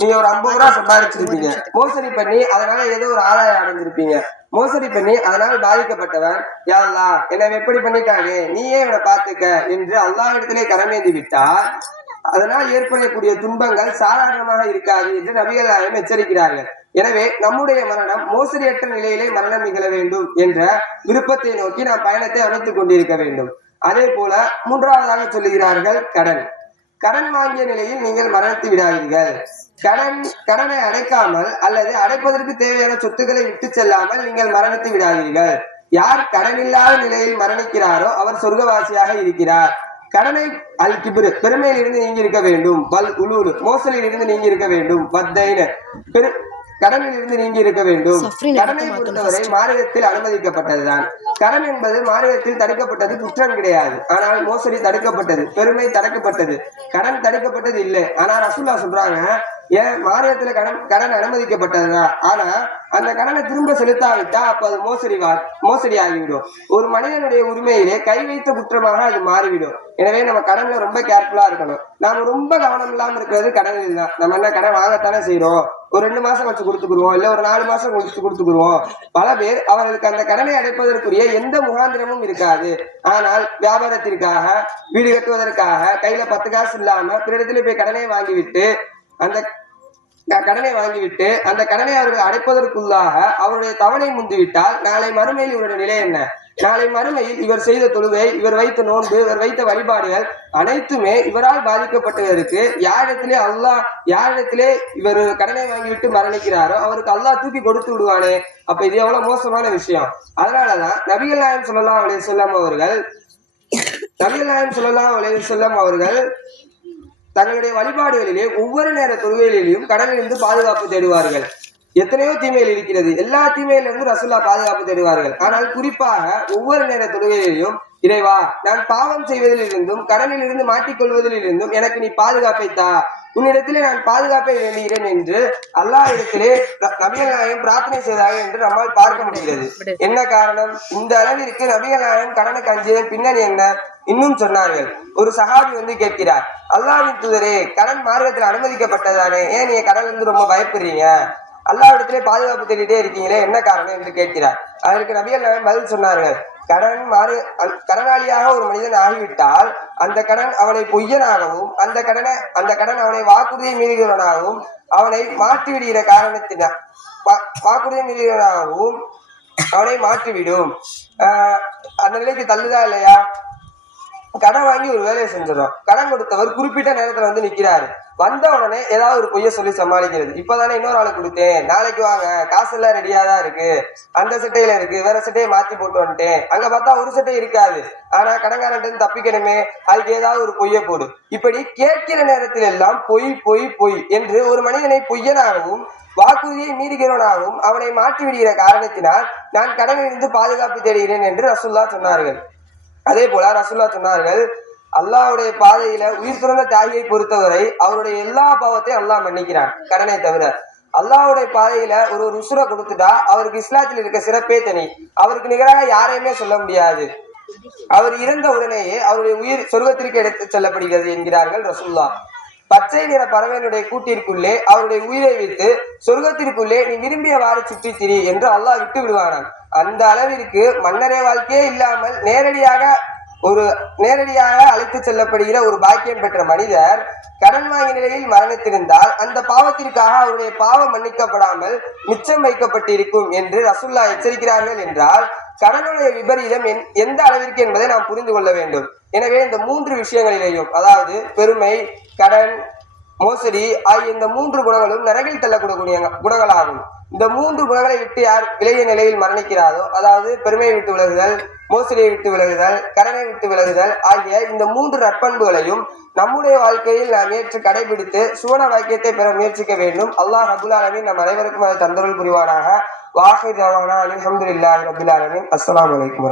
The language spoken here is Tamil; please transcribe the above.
நீங்க ஒரு 50 ரூபா சம்பாதிச்சிருப்பீங்க, மோசடி பண்ணி அதனால ஏதோ ஒரு ஆதாயம் அடைஞ்சிருப்பீங்க. மோசடி பண்ணி அதனால் பாதிக்கப்பட்டவன், யா அல்லாஹ் என்னை எப்படி பண்ணிட்டாங்க, நீயே இவனை பார்த்துக்க என்று அல்லாஹ்விடத்திலே கரமேந்தி விட்டால் அதனால் ஏற்படக்கூடிய துன்பங்கள் சாதாரணமாக இருக்காது என்று நபிகள் நாயகம் எச்சரிக்கிறார்கள். எனவே நம்முடைய மரணம் மோசடியற்ற நிலையிலே மரணம் நிகழ வேண்டும் என்ற விருப்பத்தை நோக்கி நாம் பயணத்தை அமைத்துக் கொண்டிருக்க வேண்டும். அதே போல மூன்றாவதாக சொல்லுகிறார்கள் கடன். கடன் வாங்கிய நிலையில் நீங்கள் மரணித்து விடாதீர்கள். கடனை அடைக்காமல் அல்லது அடைப்பதற்கு தேவையான சொத்துக்களை விட்டு செல்லாமல் நீங்கள் மரணித்து விடாதீர்கள். யார் கடன் இல்லாத நிலையில் மரணிக்கிறாரோ அவர் சொர்க்கவாசியாக இருக்கிறார். கடனை அல் கிபிரு பெருமையில் இருந்து நீங்கி இருக்க வேண்டும். வல் உலூலு மோசலில் இருந்து நீங்கி இருக்க வேண்டும். வத்தைன கடனில் இருந்து நீங்கி இருக்க வேண்டும். கடனை பொறுத்தவரை மாநிலத்தில் அனுமதிக்கப்பட்டதுதான். கடன் என்பது மாநிலத்தில் தடுக்கப்பட்டது குற்றம் கிடையாது. ஆனால் மோசடி தடுக்கப்பட்டது, பெருமை தடுக்கப்பட்டது, கடன் தடுக்கப்பட்டது இல்லை. ஆனா ரசூலுல்லாஹ் சொல்றாங்க, ஏன் மாநிலத்துல கடன் அனுமதிக்கப்பட்டதுதான், ஆனா அந்த கடனை திரும்ப செலுத்தாவிட்டா அப்ப அது மோசடி ஆகிவிடும். ஒரு மனிதனுடைய உரிமையிலே கை வைத்த குற்றமாக அது மாறிவிடும். எனவே நம்ம கடன்ல ரொம்ப கேர்ஃபுல்லா இருக்கணும். நாம ரொம்ப கவனம் இல்லாம இருக்கிறது கடனில் தான். நம்ம என்ன கடன் வாங்கத்தானே செய்யறோம், ஒரு 2 மாசம் வச்சு கொடுத்துக்குருவோம், இல்ல ஒரு 4 மாசம் வச்சு கொடுத்துக்குருவோம். பல பேர் அவர்களுக்கு அந்த கடனை அடைப்பதற்குரிய எந்த முகாந்திரமும் இருக்காது. ஆனால் வியாபாரத்திற்காக, வீடு கட்டுவதற்காக கையில 10 காசு இல்லாம பிறரிடத்துல போய் கடனை வாங்கிவிட்டு அந்த கடனை அவர்கள் அடைப்பதற்குள்ளாக அவருடைய தவணை முந்திவிட்டால் நாளை மறுமையில் இவருடைய நிலை என்ன? நாளை மறுமையில் இவர் செய்த தொழுகை, இவர் வைத்த நோன்பு, இவர் வைத்த வழிபாடுகள் அனைத்துமே இவரால் பாதிக்கப்பட்டவருக்கு யாரிடத்திலே இவர் கடனை வாங்கிவிட்டு மரணிக்கிறாரோ அவருக்கு அல்லாஹ் தூக்கி கொடுத்து விடுவானே. அப்ப இது எவ்வளவு மோசமான விஷயம். அதனாலதான் நபிகள் நாயகம் ஸல்லல்லாஹு அலைஹி வஸல்லம் அவர்கள் தங்களுடைய வழிபாடுகளிலே ஒவ்வொரு நேர தொழுகைகளிலும் கடனிலிருந்து பாதுகாப்பு தேடுவார்கள். எத்தனையோ தீமைகள் இருக்கிறது, எல்லா தீமையிலிருந்து ரசூலுல்லாஹ் பாதுகாப்பு தேடுவார்கள். ஆனால் குறிப்பாக ஒவ்வொரு நேர தொழுகையிலும், இறைவா நான் பாவம் செய்வதிலிருந்தும் கடனில் இருந்து மாட்டிக்கொள்வதிலிருந்தும் எனக்கு நீ பாதுகாப்பை தா, உன்னிடத்திலே நான் பாதுகாப்பை வேண்டுகிறேன் என்று அல்லாஹ் இடத்திலே நபிகள் நாயகம் பிரார்த்தனை செய்தார்கள் என்று நம்மால் பார்க்க முடிகிறது. என்ன காரணம்? இந்த அளவிற்கு நபிகள் நாயகம் கடனுக்கு அஞ்சிய பின்னணி என்ன? இன்னும் சொன்னார்கள். ஒரு சஹாபி வந்து கேட்கிறார், அல்லாஹ்வின் தூதரே கடன் மார்க்கத்தில் அனுமதிக்கப்பட்டதானே, ஏன் நீங்க கடன்ல இருந்து ரொம்ப பயப்படுறீங்க, அல்லாஹ்விடத்திலே பாதுகாப்பு தேடிட்டே இருக்கீங்களே, என்ன காரணம் என்று கேட்கிறார். அதற்கு நபிகள் நாயகம் பதில் சொன்னார்கள், கடனாளியாக ஒரு மனிதன் ஆகிவிட்டால் அந்த கடன் அவனை பொய்யனாகவும் அந்த கடன் அவனை வாக்குறுதியை மீறுகிறவனாகவும் அவனை மாற்றிவிடுகிற அவனை மாற்றிவிடும். அந்த நிலைக்கு தள்ளுதா இல்லையா? கடன் வாங்கி ஒரு வேலையை செஞ்சிடும், கடன் கொடுத்தவர் குறிப்பிட்ட நேரத்துல வந்து நிக்கிறாரு, வந்த உடனே ஏதாவது ஒரு பொய்ய சொல்லி சமாளிக்கிறது. இப்பதானே இன்னொரு ஆளு கொடுத்தேன், நாளைக்கு வாங்க, காசு எல்லாம் ரெடியா தான் இருக்கு, அந்த சட்டையில இருக்கு, வேற சட்டையை மாத்தி போட்டு வந்துட்டேன், அங்க பார்த்தா ஒரு சட்டை இருக்காது, ஆனா கடன்காரன் தப்பிக்கணுமே அதுக்கு ஏதாவது ஒரு பொய்ய போடு. இப்படி கேட்கிற நேரத்தில் எல்லாம் பொய் பொய் பொய் என்று ஒரு மனிதனை பொய்யனாகவும் வாக்குறுதியை மீறுகிறவனாகவும் அவனை மாற்றி விடுகிற காரணத்தினால் நான் கடனிலிருந்து பாதுகாப்பு தேடுகிறேன் என்று ரசூலுல்லாஹ் சொன்னார்கள். அதே போல ரசூலுல்லாஹ் சொன்னார்கள், அல்லாஹ்வுடைய பாதையில உயிர் துறந்த தியாகியை பொறுத்தவரை அவருடைய எல்லா பாவத்தையும் அல்லாஹ் மன்னிக்கிறான், கடனை தவிர. அல்லாஹ்வுடைய பாதையில ஒரு ருசுரை கொடுத்துட்டா அவருக்கு இஸ்லாத்தில் இருக்க சிறப்பே தனி, அவருக்கு நிகராக யாரையுமே சொல்ல முடியாது. அவர் இறந்த உடனேயே அவருடைய உயிர் சொர்க்கத்திற்கு எடுத்து செல்லப்படுகிறது என்கிறார்கள் ரசூலுல்லாஹ். பச்சை நிற பறவையினுடைய கூட்டிற்குள்ளே அவருடைய உயிரை வைத்து சொர்க்கத்திற்குள்ளே நீ விரும்பியவாறு சுற்றி திரி என்று அல்லாஹ் விட்டு விடுவானான். அந்த அளவிற்கு மன்னரே வாழ்க்கையே இல்லாமல் நேரடியாக அழைத்து செல்லப்படுகிற ஒரு பாக்கியம் பெற்ற மனிதர் கடன் வாங்கிய நிலையில் மரணித்திருந்தால் அந்த பாவத்திற்காக அவருடைய பாவம் மன்னிக்கப்படாமல் மிச்சம் வைக்கப்பட்டிருக்கும் என்று ரசூலுல்லாஹ் எச்சரிக்கிறார்கள் என்றால் கடனுடைய விபரீதம் எந்த அளவிற்கு என்பதை நாம் புரிந்து கொள்ள வேண்டும். எனவே இந்த 3 விஷயங்களிலேயும், அதாவது பெருமை, கடன், மோசடி ஆகிய இந்த 3 குணங்களும் நரகில் தள்ளக்கூடிய குணங்களாகும். இந்த 3 குணங்களை விட்டு யார் இளைய நிலையில் மரணிக்கிறாரோ, அதாவது பெருமையை விட்டு விலகுதல், மோசடியை விட்டு விலகுதல், கடனை விட்டு விலகுதல் ஆகிய இந்த 3 நற்பண்புகளையும் நம்முடைய வாழ்க்கையில் நாம் ஏற்று கடைபிடித்து சுவன வாக்கியத்தை பெற முயற்சிக்க வேண்டும். அல்லாஹ் ரப்புல் ஆலமீன் நம் அனைவருக்கும் அதை தந்தருள் புரிவானாக. வாஹிர் தவானா அல்ஹம்துலில்லாஹி ரப்பில் ஆலமீன். அஸ்ஸலாமு அலைக்கும்.